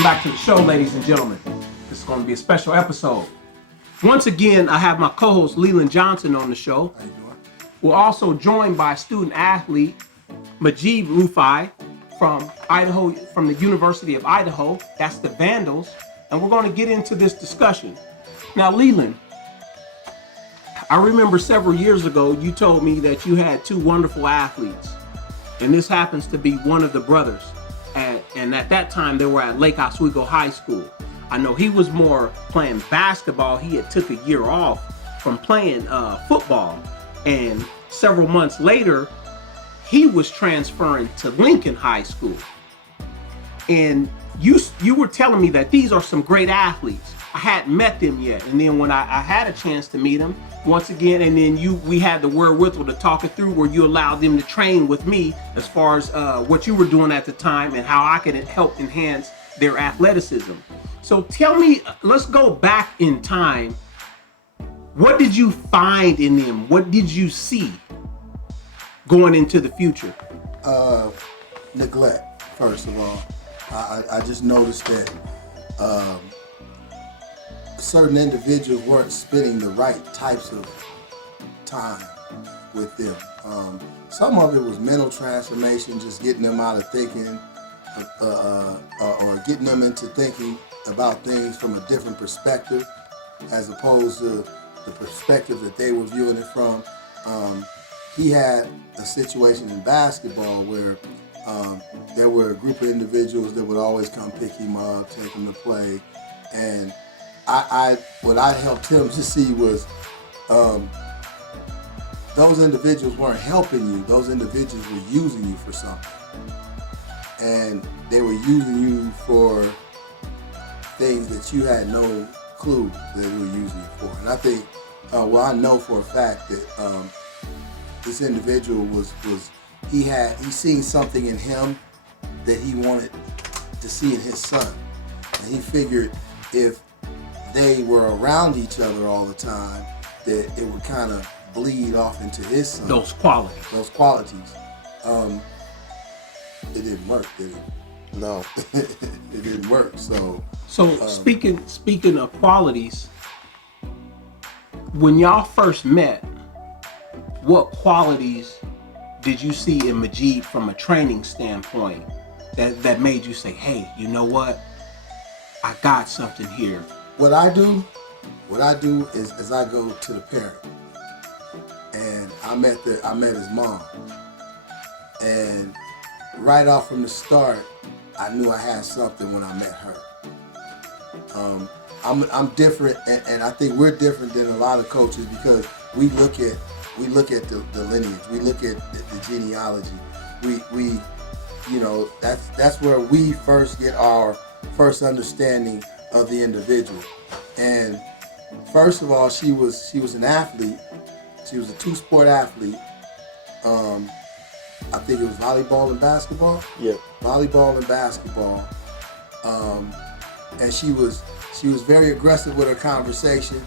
Welcome back to the show, ladies and gentlemen. This is going to be a special episode. Once again, I have my co-host Leland Johnson on the show. How you doing? We're also joined by student athlete Majib Rufai from Idaho, from the University of Idaho. That's the Vandals. And we're going to get into this discussion. Now, Leland, I remember several years ago, you told me that you had two wonderful athletes. And this happens to be one of the brothers. And at that time, they were at Lake Oswego High School. I know he was more playing basketball. He had took a year off from playing football. And several months later, he was transferring to Lincoln High School. And you were telling me that these are some great athletes. I hadn't met them yet. And then when I had a chance to meet them, once again, and then we had the wherewithal to talk it through where you allowed them to train with me as far as what you were doing at the time and how I could help enhance their athleticism. So tell me, let's go back in time. What did you find in them? What did you see going into the future? Neglect, first of all. I just noticed that certain individuals weren't spending the right types of time with them. Some of it was mental transformation, just getting them out of thinking or getting them into thinking about things from a different perspective as opposed to the perspective that they were viewing it from. He had a situation in basketball where there were a group of individuals that would always come pick him up, take him to play, and what I helped him to see was those individuals weren't helping you. Those individuals were using you for something. And they were using you for things that you had no clue they were using you for. And I think, I know for a fact that this individual he seen something in him that he wanted to see in his son. And he figured if they were around each other all the time, that it would kind of bleed off into his son. Those qualities. It didn't work, did it? No. It didn't work. So speaking of qualities, when y'all first met, what qualities did you see in Majib from a training standpoint that made you say, hey, you know what? I got something here. What I do is I go to the parent, and I met his mom, and right off from the start, I knew I had something when I met her. I'm different, and I think we're different than a lot of coaches because we look at the lineage, we look at the genealogy, we that's where we first get our first understanding of the individual. And first of all, she was an athlete. She was a two-sport athlete. I think it was volleyball and basketball. Yeah. Volleyball and basketball. And she was very aggressive with her conversation.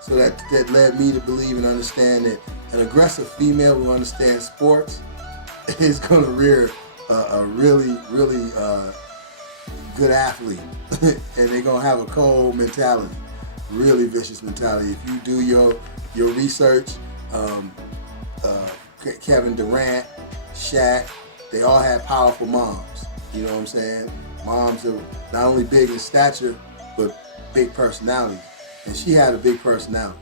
So that led me to believe and understand that an aggressive female who understands sports is going to rear a really, really good athlete. And they're going to have a cold mentality, really vicious mentality. If you do your research, Kevin Durant, Shaq, they all had powerful moms. You know what I'm saying? Moms that were not only big in stature, but big personality. And she had a big personality.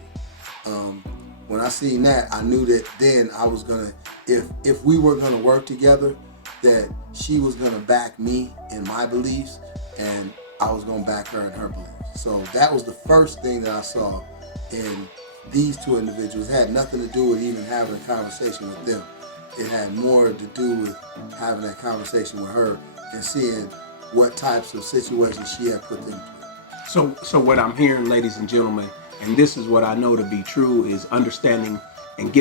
When I seen that, I knew that then I was gonna, if we were gonna work together, that she was gonna back me in my beliefs, and I was gonna back her in her beliefs. So that was the first thing that I saw in these two individuals. It had nothing to do with even having a conversation with them. It had more to do with having that conversation with her and seeing what types of situations she had put them through. So what I'm hearing, ladies and gentlemen, and this is what I know to be true, is understanding and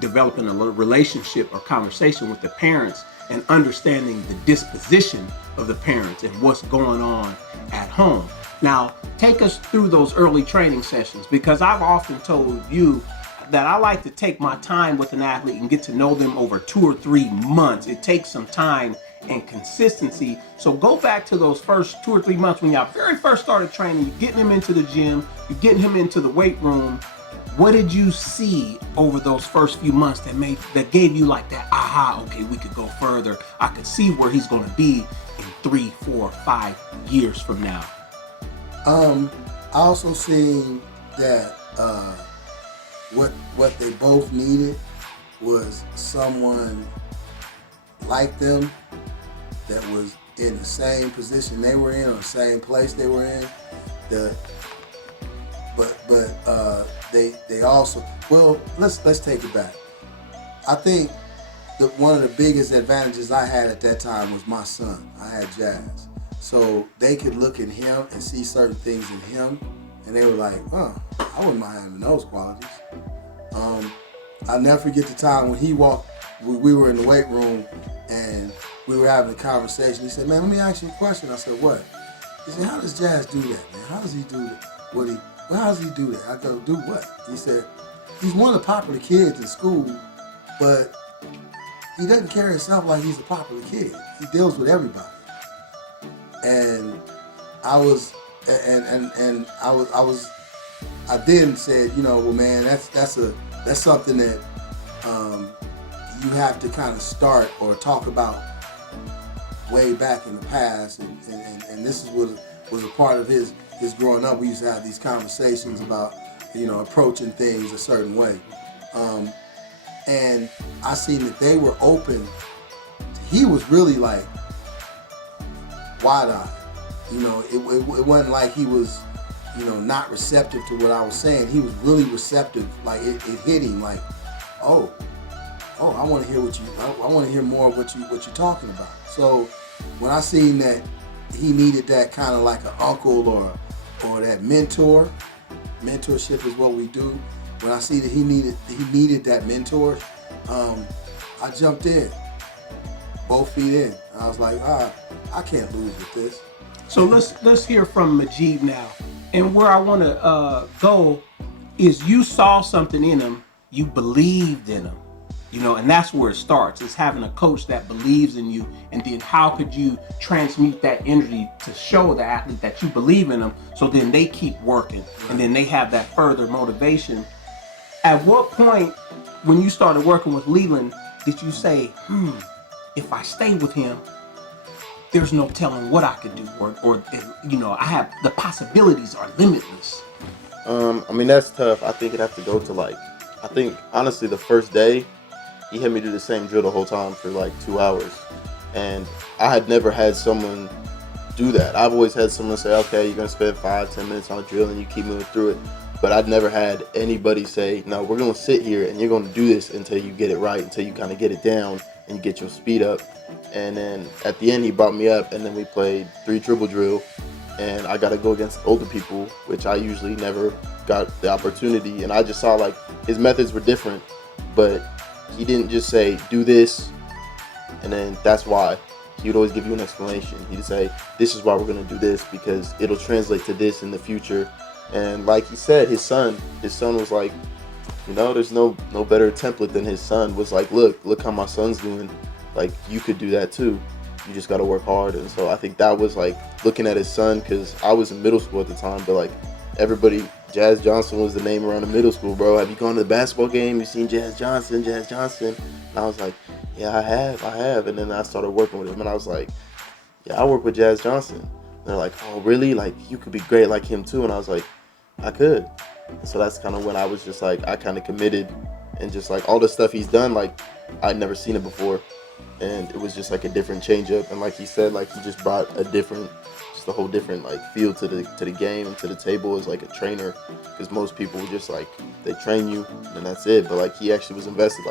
developing a relationship or conversation with the parents and understanding the disposition of the parents and what's going on at home. Now, take us through those early training sessions, because I've often told you that I like to take my time with an athlete and get to know them over 2 or 3 months. It takes some time and consistency. So go back to those first 2 or 3 months when y'all very first started training, you're getting him into the gym, you're getting him into the weight room. What did you see over those first few months that gave you like that, aha, okay, we could go further. I could see where he's going to be in 3, 4, 5 years from now. I also seen that what they both needed was someone like them that was in the same position they were in or the same place they were in. They also, well, let's take it back. I think one of the biggest advantages I had at that time was my son. I had Jazz. So they could look at him and see certain things in him, and they were like, I wouldn't mind having those qualities. I'll never forget the time when he walked, we were in the weight room, and we were having a conversation. He said, man, let me ask you a question. I said, what? He said, how does Jazz do that, man? How does he do that? How does he do that? I go, do what? He said, he's one of the popular kids in school, but he doesn't carry himself like he's a popular kid. He deals with everybody. And I then said, well, man, that's something that you have to kind of start or talk about way back in the past, and this was a part of his growing up. We used to have these conversations about approaching things a certain way, and I seen that they were open. He was really like wide-eyed. It wasn't like he was not receptive to what I was saying. He was really receptive. Like it hit him like, oh, I want to hear I want to hear more of what you're talking about. So when I seen that he needed that kind of like an uncle or that mentorship is what we do. When I see that he needed that mentor, I jumped in, both feet in. I was like, I can't lose with this. So let's hear from Majib now. And where I want to go is you saw something in him, you believed in him, and that's where it starts. It's having a coach that believes in you, and then how could you transmute that energy to show the athlete that you believe in them, so then they keep working, and then they have that further motivation. At what point, when you started working with Leland, did you say, if I stay with him, there's no telling what I could do, or I have, the possibilities are limitless? That's tough. I think it'd have to go to I think honestly the first day, he had me do the same drill the whole time for 2 hours. And I had never had someone do that. I've always had someone say, okay, you're going to spend 5-10 minutes on a drill and you keep moving through it. But I'd never had anybody say, no, we're going to sit here and you're going to do this until you get it right, until you kind of get it down and you get your speed up. And then at the end, he brought me up, and then we played 3 dribble drill, and I got to go against older people, which I usually never got the opportunity. And I just saw his methods were different, but he didn't just say, do this, and then that's why. He would always give you an explanation. He'd say, this is why we're going to do this, because it'll translate to this in the future. And like he said, his son was like, there's no better template than his son. Was like, look how my son's doing. You could do that too. You just got to work hard. And so I think that was looking at his son, because I was in middle school at the time, but everybody, Jazz Johnson was the name around the middle school, bro. Have you gone to the basketball game? You seen Jazz Johnson? And I was like, yeah, I have. And then I started working with him, and I was like, yeah, I work with Jazz Johnson. And they're like, oh, really? You could be great like him too. And I was like, I could. And so that's kind of when I was just I kind of committed, and just all the stuff he's done, I'd never seen it before. And it was just a different change-up. And like he said, he just brought a whole different feel to the game and to the table as a trainer. Because most people just they train you and that's it. But he actually was invested,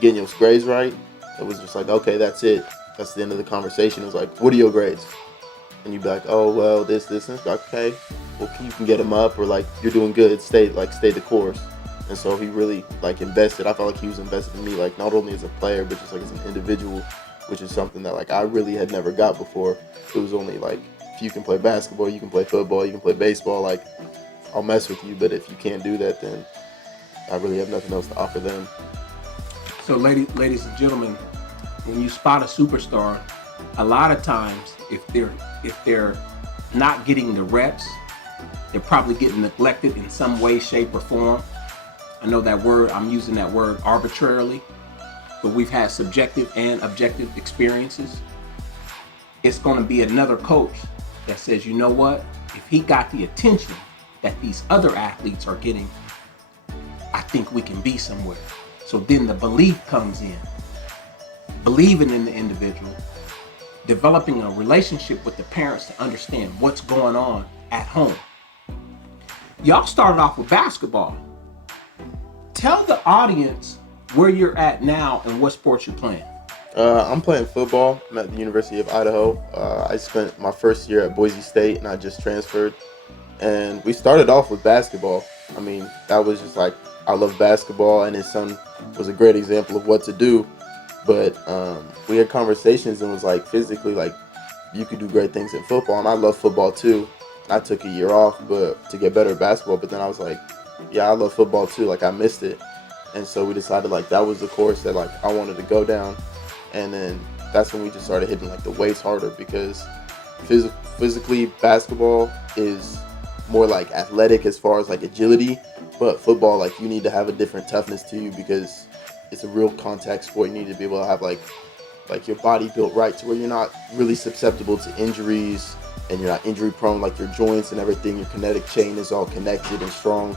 getting your grades right. It was just okay, that's it. That's the end of the conversation. It was what are your grades? And you'd be like, oh, well, this, and okay, well, you can get them up, or you're doing good, stay the course. And so he really invested. I felt he was invested in me, not only as a player, but just as an individual, which is something that I really had never got before. It was only if you can play basketball, you can play football, you can play baseball, I'll mess with you. But if you can't do that, then I really have nothing else to offer them. So ladies and gentlemen, when you spot a superstar, a lot of times if they're not getting the reps, they're probably getting neglected in some way, shape, or form. I know that word, I'm using that word arbitrarily, but we've had subjective and objective experiences. It's going to be another coach that says, you know what, if he got the attention that these other athletes are getting, I think we can be somewhere. So then the belief comes in, believing in the individual, developing a relationship with the parents to understand what's going on at home. Y'all started off with basketball. Tell the audience where you're at now and what sports you're playing. I'm playing football. I'm at the University of Idaho. I spent my first year at Boise State, and I just transferred. And we started off with basketball. I mean, that was just like, I love basketball, and his son was a great example of what to do. But we had conversations and was like, physically, like, you could do great things in football, and I love football too. I took a year off but to get better at basketball, but then I was like, yeah, I love football too. Like, I missed it. And so we decided, like, that was the course that, like, I wanted to go down. And then that's when we just started hitting, like, the weights harder, because physically basketball is more like athletic as far as like agility, but football, like, you need to have a different toughness to you because it's a real contact sport. You need to be able to have like your body built right to where you're not really susceptible to injuries and you're not injury prone, like your joints and everything, your kinetic chain is all connected and strong.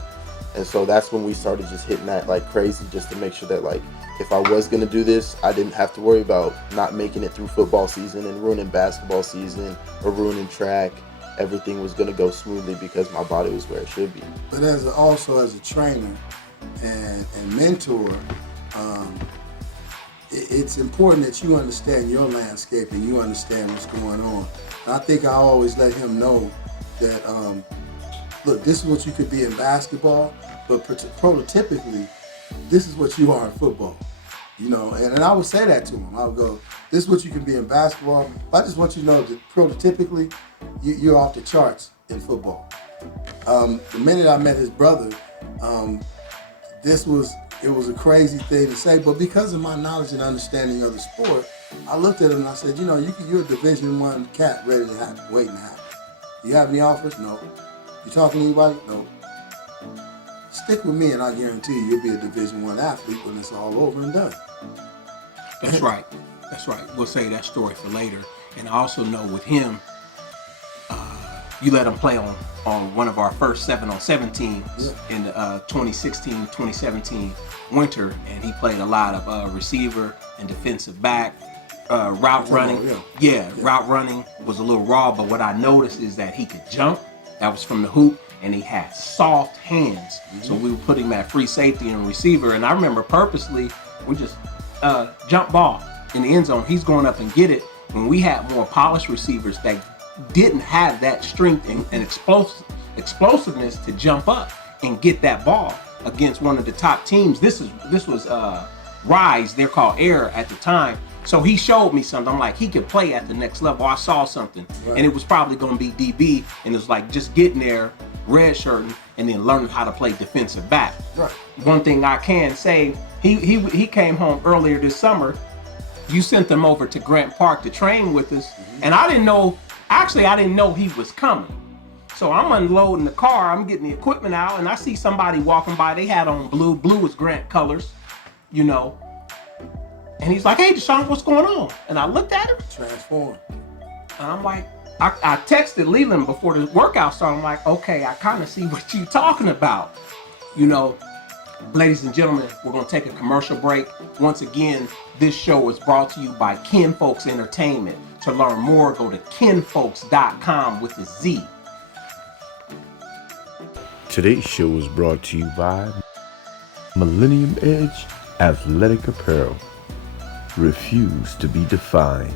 And so that's when we started just hitting that like crazy, just to make sure that, like, if I was going to do this, I didn't have to worry about not making it through football season and ruining basketball season or ruining track. Everything was going to go smoothly because my body was where it should be. But also as a trainer and mentor, it's important that you understand your landscape and you understand what's going on. And I think I always let him know that, look, this is what you could be in basketball, but prototypically, this is what you are in football. You know, and I would say that to him. I would go, this is what you can be in basketball. I just want you to know that prototypically, you're off the charts in football. The minute I met his brother, it was a crazy thing to say, but because of my knowledge and understanding of the sport, I looked at him and I said, you know, you're a Division I cat ready to happen, waiting to happen. You have any offers? No. You talking to anybody? No. Stick with me and I guarantee you'll be a Division I athlete when it's all over and done. That's right. That's right. We'll say that story for later. And I also know with him, you let him play on one of our first 7-on-7 teams in the 2016-2017 winter, and he played a lot of receiver and defensive back, route running. Route running was a little raw, but what I noticed is that he could jump. That was from the hoop, and he had soft hands. So we would put him at free safety and receiver, and I remember purposely we just jump ball in the end zone. He's going up and get it. When we had more polished receivers that didn't have that strength and explosiveness to jump up and get that ball against one of the top teams. This was Rise, they're called Air at the time. So he showed me something. I'm like, he could play at the next level. I saw something, and it was probably going to be DB, and it was like just getting there, red shirting, and then learning how to play defensive back. Right. One thing I can say, he came home earlier this summer. You sent them over to Grant Park to train with us, and I didn't know he was coming. So I'm unloading the car, I'm getting the equipment out, and I see somebody walking by. They had on blue. Blue was Grant colors, you know. And he's like, hey, DeShawn, what's going on? And I looked at him. Transform. And I'm like, I texted Leland before the workout started. I'm like, okay, I kind of see what you're talking about. You know, ladies and gentlemen, we're going to take a commercial break. Once again, this show is brought to you by Kinfolks Entertainment. To learn more, go to kinfolks.com with a Z. Today's show is brought to you by Millennium Edge Athletic Apparel. Refuse to be defined.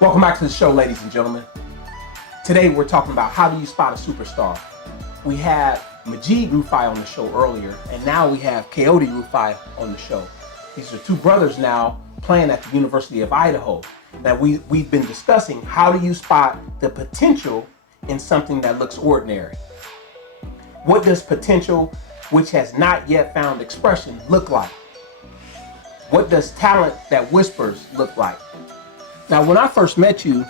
Welcome back to the show, ladies and gentlemen. Today we're talking about how do you spot a superstar. We had Majid Rufai on the show earlier, and now we have Coyote Rufai on the show. These are two brothers now playing at the University of Idaho. Now we've been discussing how do you spot the potential in something that looks ordinary. What does potential, which has not yet found expression, look like? What does talent that whispers look like? Now, when I first met you,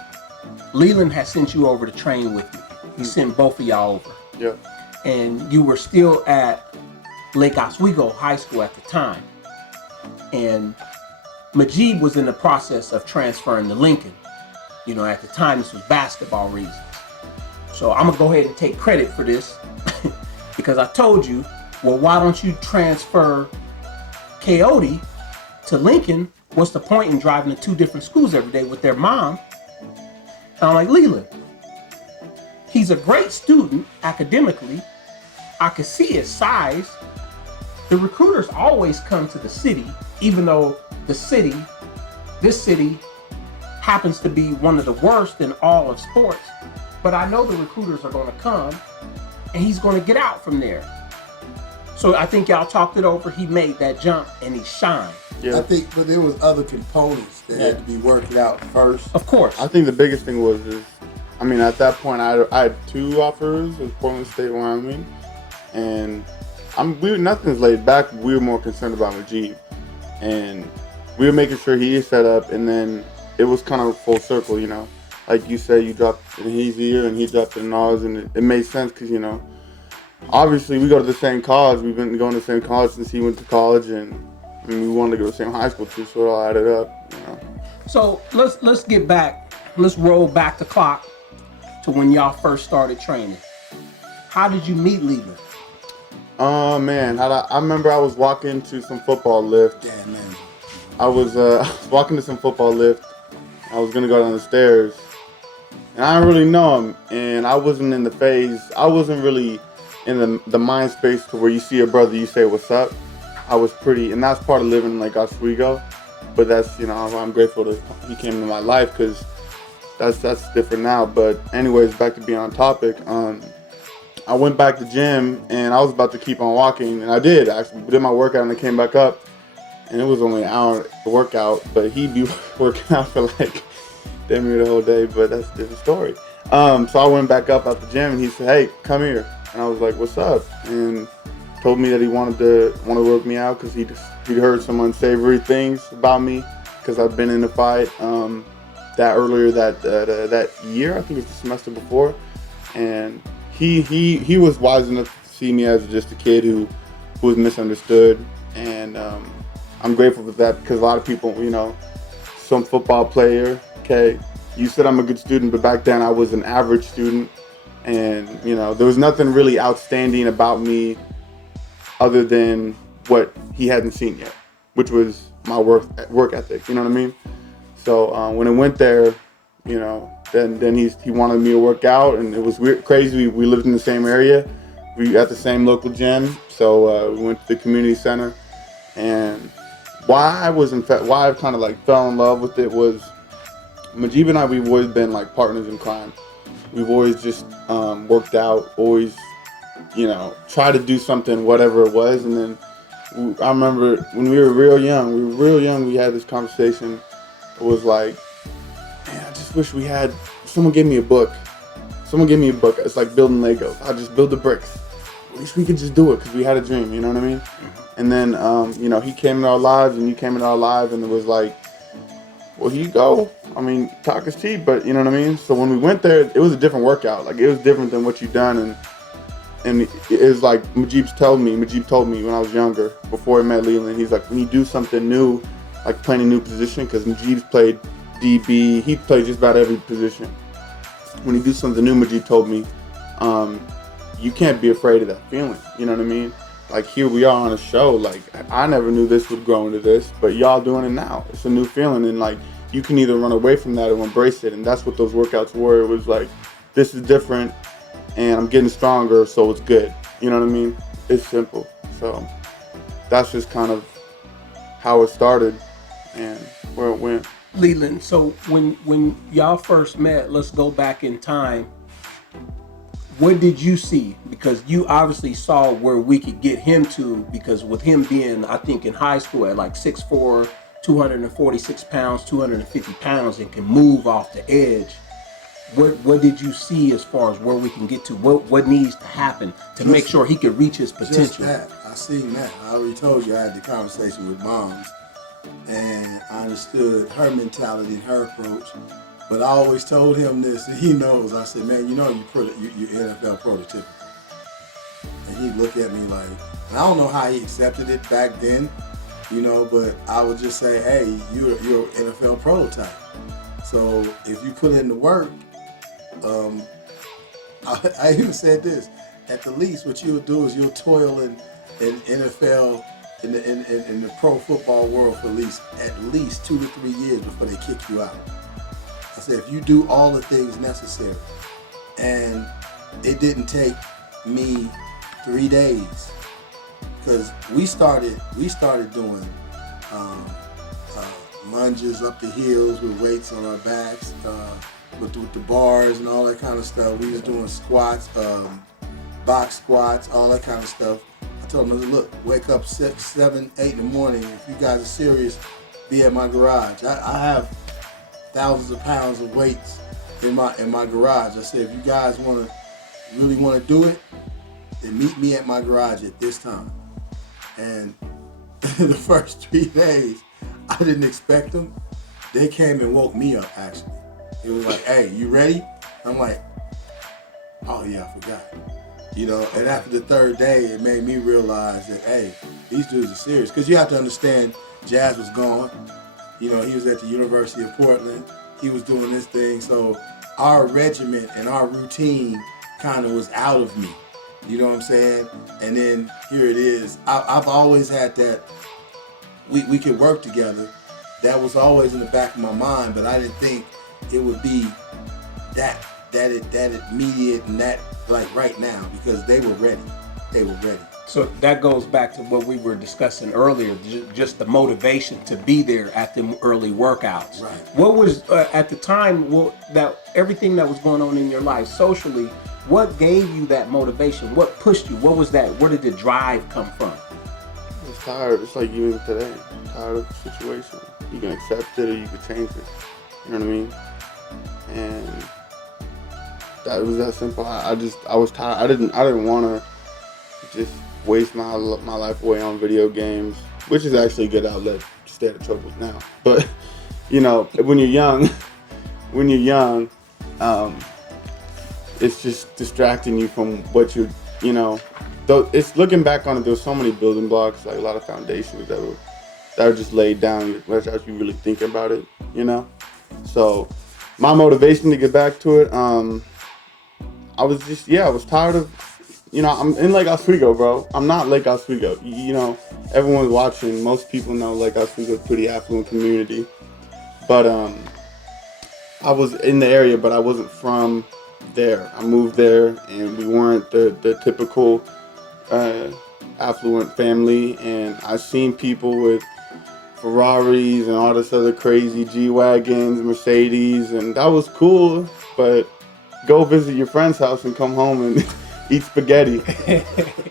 Leland had sent you over to train with me. He sent both of y'all over. Yeah. And you were still at Lake Oswego High School at the time. And Majib was in the process of transferring to Lincoln. You know, at the time, this was basketball reasons. So I'm gonna go ahead and take credit for this because I told you, well, why don't you transfer Coyote to Lincoln? What's the point in driving to two different schools every day with their mom? And I'm like, Leland, he's a great student academically. I could see his size. The recruiters always come to the city, even though this city happens to be one of the worst in all of sports. But I know the recruiters are going to come and he's going to get out from there. So I think y'all talked it over. He made that jump and he shined. Yeah. I think, but there was other components that had to be worked out first. Of course. I think the biggest thing was, at that point, I had 2 offers with Portland State, Wyoming, and nothing's laid back. We were more concerned about Majib, and we were making sure he is set up, and then it was kind of full circle, you know. Like you said, you dropped in his ear and he dropped in ours, and it made sense because, you know, obviously we go to the same college. We've been going to the same college since he went to college, and we wanted to go to the same high school too, so it all added up, you know. So let's get back. Let's roll back the clock to when y'all first started training. How did you meet Leland? Oh man, I remember I was walking to some football lift. Yeah, man. I was walking to some football lift. I was gonna go down the stairs, and I didn't really know him. And I wasn't in the phase. I wasn't really in the mind space to where you see a brother, you say what's up. I was pretty, and that's part of living in Lake Oswego. But that's, you know, I'm grateful that he came into my life because that's different now. But anyways, back to being on topic. I went back to gym and I was about to keep on walking, and I did actually did my workout and I came back up, and it was only an hour workout, but he'd be working out for like damn near the whole day. But that's a different story. So I went back up at the gym and he said, "Hey, come here," and I was like, "What's up?" And told me that he wanted to work me out because he'd heard some unsavory things about me because I've been in a fight that earlier that year. I think it was the semester before, and he was wise enough to see me as just a kid who was misunderstood, and I'm grateful for that because a lot of people, you know, some football player, okay, you said I'm a good student, but back then I was an average student, and you know there was nothing really outstanding about me other than what he hadn't seen yet, which was my work ethic. You know what I mean? So when I went there, you know, then he wanted me to work out, and it was weird, crazy. We lived in the same area, we at the same local gym, so we went to the community center. And why I kind of like fell in love with it was Majib and I. We've always been like partners in crime. We've always just worked out, always, you know, try to do something, whatever it was. And then I remember when we were real young, we had this conversation. It was like, man, I just wish someone gave me a book. It's like building Legos. I'll just build the bricks. I wish we could just do it because we had a dream, you know what I mean? Mm-hmm. And then, you know, he came into our lives and you came into our lives, and it was like, well, here you go. I mean, talk is cheap, but you know what I mean? So when we went there, it was a different workout. Like, it was different than what you've done. And it was like Majib told me when I was younger, before he met Leland, he's like, when you do something new, like playing a new position, because Majib's played DB, he played just about every position. When you do something new, Majib told me, you can't be afraid of that feeling. You know what I mean? Like, here we are on a show. Like, I never knew this would grow into this, but y'all doing it now. It's a new feeling, and like, you can either run away from that or embrace it. And that's what those workouts were. It was like, this is different, and I'm getting stronger, so it's good. You know what I mean? It's simple. So that's just kind of how it started and where it went. Leland, so when y'all first met, let's go back in time. What did you see? Because you obviously saw where we could get him to, because with him being, I think, in high school at like 6'4", 246 pounds, 250 pounds, and can move off the edge. What did you see as far as where we can get to? What needs to happen to make sure he could reach his potential? Just that. I seen that. I already told you I had the conversation with moms. and I understood her mentality and her approach. But I always told him this, and he knows. I said, man, you know you're NFL prototypical. And he'd look at me like, and I don't know how he accepted it back then, but I would just say, hey, you're an NFL prototype. So if you put in the work, I even said this, at the least what you'll do is you'll toil in NFL, in the pro football world for at least 2 to 3 years before they kick you out. I said, if you do all the things necessary, and it didn't take me 3 days, because we started doing lunges up the hills with weights on our backs, with the bars and all that kind of stuff. We was doing squats, box squats, all that kind of stuff. I told them, look, wake up 6, 7, 8 in the morning. If you guys are serious, be at my garage. I have thousands of pounds of weights in my garage. I said, if you guys really want to do it, then meet me at my garage at this time. And the first 3 days, I didn't expect them. They came and woke me up, actually. It was like, hey, you ready? I'm like, oh yeah, I forgot. And after the third day, it made me realize that, hey, these dudes are serious. Because you have to understand, Jazz was gone. He was at the University of Portland. He was doing this thing. So our regiment and our routine kind of was out of me. You know what I'm saying? And then here it is. I've always had that we could work together. That was always in the back of my mind, but I didn't think it would be that immediate and that like right now, because they were ready. So that goes back to what we were discussing earlier, just the motivation to be there at the early workouts. Right. What was at the time, that everything that was going on in your life socially, what gave you that motivation? What pushed you? What was that? Where did the drive come from? I was tired. It's like you today. I'm tired of the situation. You can accept it or you can change it. You know what I mean? And that was that simple. I was tired. I didn't want to just waste my life away on video games, which is actually a good outlet to stay out of trouble now. But when you're young, it's just distracting you from what you're. Though it's looking back on it, there's so many building blocks, like a lot of foundations that were just laid down without you really thinking about it. So my motivation to get back to it, I was tired of. I'm in Lake Oswego, bro. I'm not Lake Oswego. Everyone's watching. Most people know Lake Oswego is a pretty affluent community. But I was in the area, but I wasn't from there. I moved there, and we weren't the typical affluent family. And I've seen people with Ferraris and all this other crazy G-Wagons, Mercedes, and that was cool. But go visit your friend's house and come home and eat spaghetti.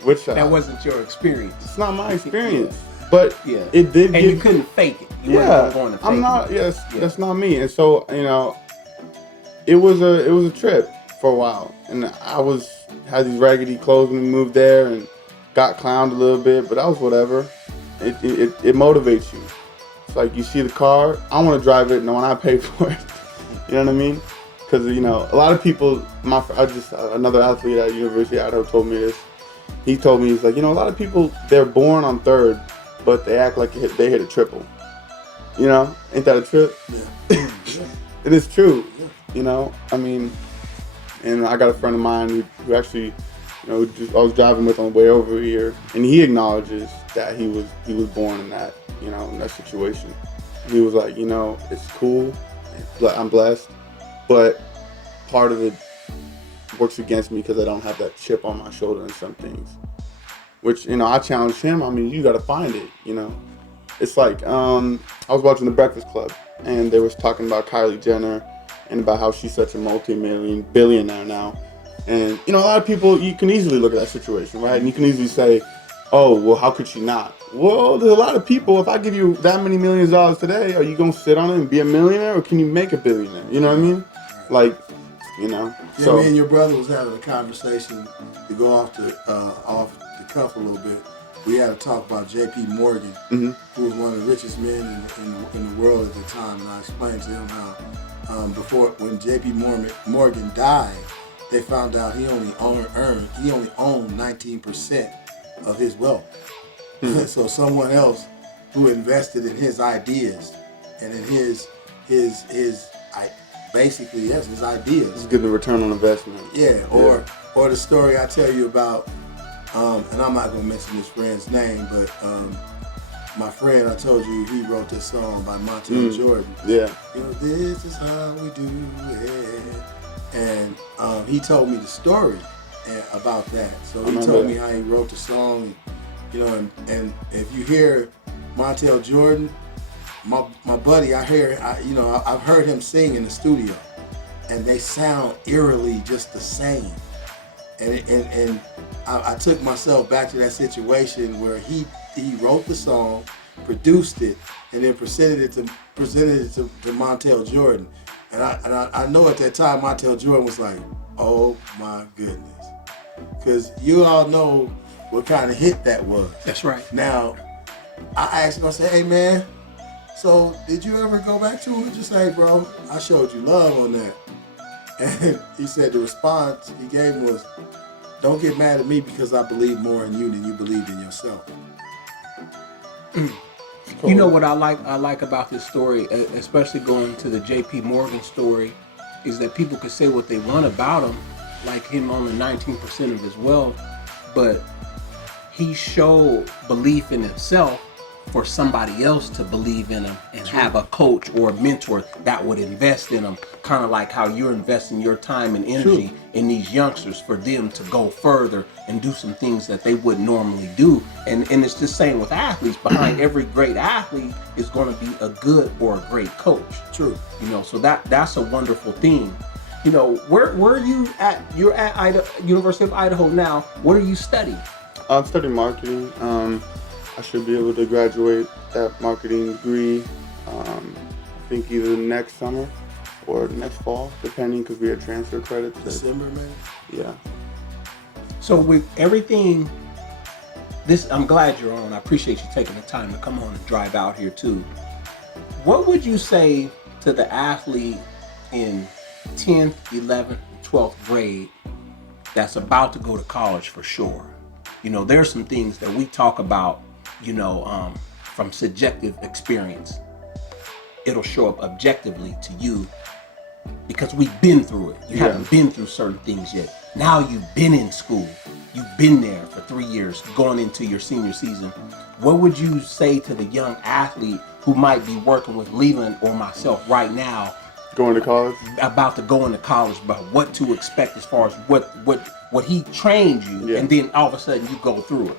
Which that wasn't your experience. It's not my experience. But yeah, it did. And you couldn't fake it. I'm not. Yes, that's not me. And so it was a trip for a while, and I had these raggedy clothes when we moved there, and got clowned a little bit, but that was whatever. It motivates you. It's like you see the car, I want to drive it, and when I pay for it, you know what I mean? Because a lot of people, another athlete at University of Idaho told me this. He told me, he's like, a lot of people, they're born on third, but they act like they hit a triple. Ain't that a trip? Yeah. It is true. I mean, and I got a friend of mine who actually, I was driving with on the way over here, and he acknowledges that he was born in that, in that situation. He was like, it's cool, I'm blessed, but part of it works against me because I don't have that chip on my shoulder in some things. Which, I challenged him. I mean, you got to find it, It's like, I was watching The Breakfast Club, and they was talking about Kylie Jenner and about how she's such a multi-billionaire now. And, a lot of people, you can easily look at that situation, right? And you can easily say, oh, well, how could she not? Well, there's a lot of people, if I give you that many millions of dollars today, are you going to sit on it and be a millionaire, or can you make a billionaire? You know what I mean? Like, Yeah, so. me and your brother was having a conversation to go off the cuff a little bit. we had to talk about J.P. Morgan, Mm-hmm. who was one of the richest men in the world at the time, and I explained to him how when J.P. Morgan died, they found out he only owned 19% of his wealth. Mm-hmm. So someone else who invested in his ideas and in his basically his ideas. It's getting a return on investment. Yeah, or the story I tell you about, and I'm not gonna mention his friend's name, but my friend, I told you, he wrote this song by Montel Jordan. Yeah. You know, this is how we do it. And he told me the story about that. So he told me how he wrote the song, you know, and if you hear Montel Jordan, my buddy, I've heard him sing in the studio, and they sound eerily just the same. And I took myself back to that situation where he wrote the song, produced it, and then presented it to Montel Jordan. And I know at that time Montel Jordan was like, oh my goodness, because you all know what kind of hit that was. That's right. Now, I asked him, I said, hey man, so did you ever go back to him and just say, bro, I showed you love on that? And he said the response he gave him was, don't get mad at me because I believe more in you than you believed in yourself. You know what I like about this story, especially going to the J.P. Morgan story, is that people could say what they want about him, like him owning 19% of his wealth, but he showed belief in himself for somebody else to believe in him and have a coach or a mentor that would invest in them, kind of like how you're investing your time and energy in these youngsters for them to go further and do some things that they wouldn't normally do. And it's the same with athletes. Behind every great athlete is going to be a good or a great coach. True. You know, so that's a wonderful thing. You know, where are you at? You're at University of Idaho now. What are you studying? I'm studying marketing. I should be able to graduate that marketing degree, I think either next summer or next fall, depending, because we had transfer credits. December, man. Yeah. So with everything, I'm glad you're on. I appreciate you taking the time to come on and drive out here too. What would you say to the athlete in 10th, 11th, 12th grade that's about to go to college for sure? You know, there's some things that we talk about, you know, from subjective experience. It'll show up objectively to you because we've been through it. You haven't been through certain things yet. Now you've been in school. You've been there for 3 years, going into your senior season. What would you say to the young athlete who might be working with Leland or myself right now, Going to college? about to go into college, about what to expect as far as what he trained you, and then all of a sudden you go through it?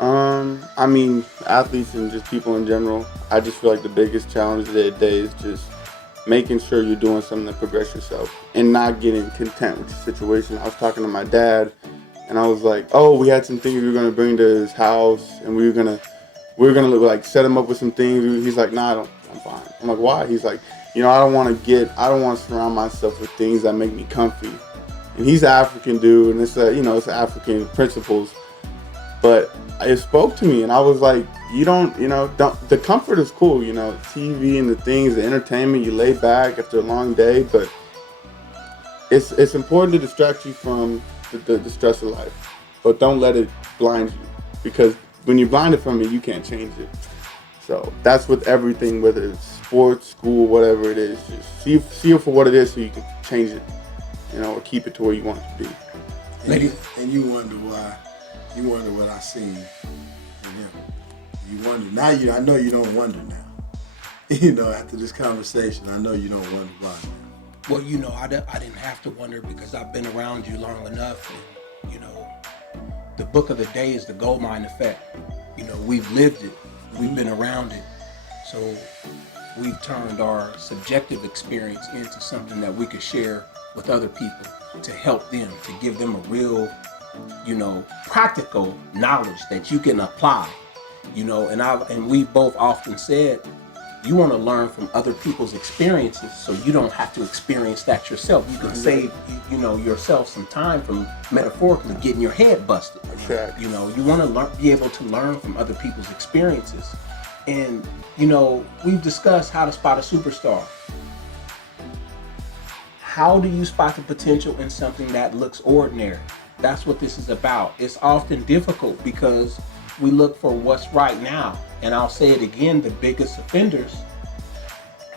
I mean, athletes and just people in general, I just feel like the biggest challenge of the day is just making sure you're doing something to progress yourself and not getting content with the situation. I was talking to my dad and I was like, oh, we had some things we were going to bring to his house and we were going to like set him up with some things. He's like, nah, I'm fine. I'm like, why? He's like, you know, I don't want to surround myself with things that make me comfy. And he's an African dude and it's it's African principles. But it spoke to me and I was like, the comfort is cool, TV and the things, the entertainment, you lay back after a long day, but it's important to distract you from the stress of life. But don't let it blind you, because when you're blinded from it, you can't change it. So that's with everything, whether it's sports, school, whatever it is, just see it for what it is so you can change it, or keep it to where you want it to be. And you wonder why. You wonder what I seen in him. You wonder. Now I know you don't wonder now. After this conversation, I know you don't wonder why. Well, I didn't have to wonder because I've been around you long enough. And, the book of the day is the gold mine effect. We've lived it. We've been around it. So we've turned our subjective experience into something that we could share with other people to help them, to give them a real, practical knowledge that you can apply, and we both often said, You want to learn from other people's experiences so you don't have to experience that yourself. You can save, yourself some time from metaphorically getting your head busted. Correct. You want to be able to learn from other people's experiences. And, we've discussed how to spot a superstar. How do you spot the potential in something that looks ordinary? That's what this is about. It's often difficult because we look for what's right now. And I'll say it again, the biggest offenders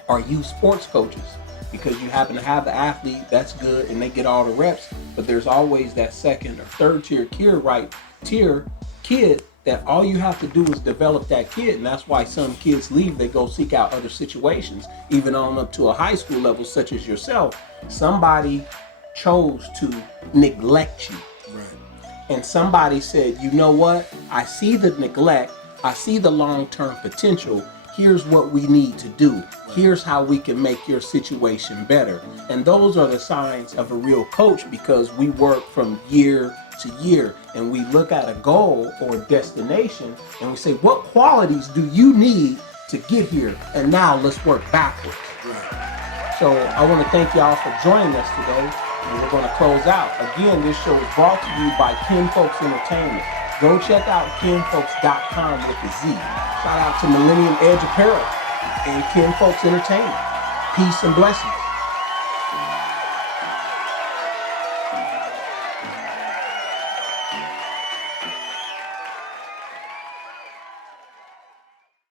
are you sports coaches, because you happen to have the athlete, that's good, and they get all the reps, but there's always that second or third tier kid that all you have to do is develop that kid. And that's why some kids leave, they go seek out other situations, even on up to a high school level such as yourself. Somebody chose to neglect you. Right. And somebody said, you know what? I see the neglect. I see the long-term potential. Here's what we need to do. Here's how we can make your situation better. And those are the signs of a real coach, because we work from year to year and we look at a goal or a destination and we say, what qualities do you need to get here? And now let's work backwards. Right. So I want to thank y'all for joining us today. And we're going to close out. Again, this show is brought to you by Kinfolks Entertainment. Go check out kinfolks.com with the Z. Shout out to Millennium Edge Apparel and Kinfolks Entertainment. Peace and blessings.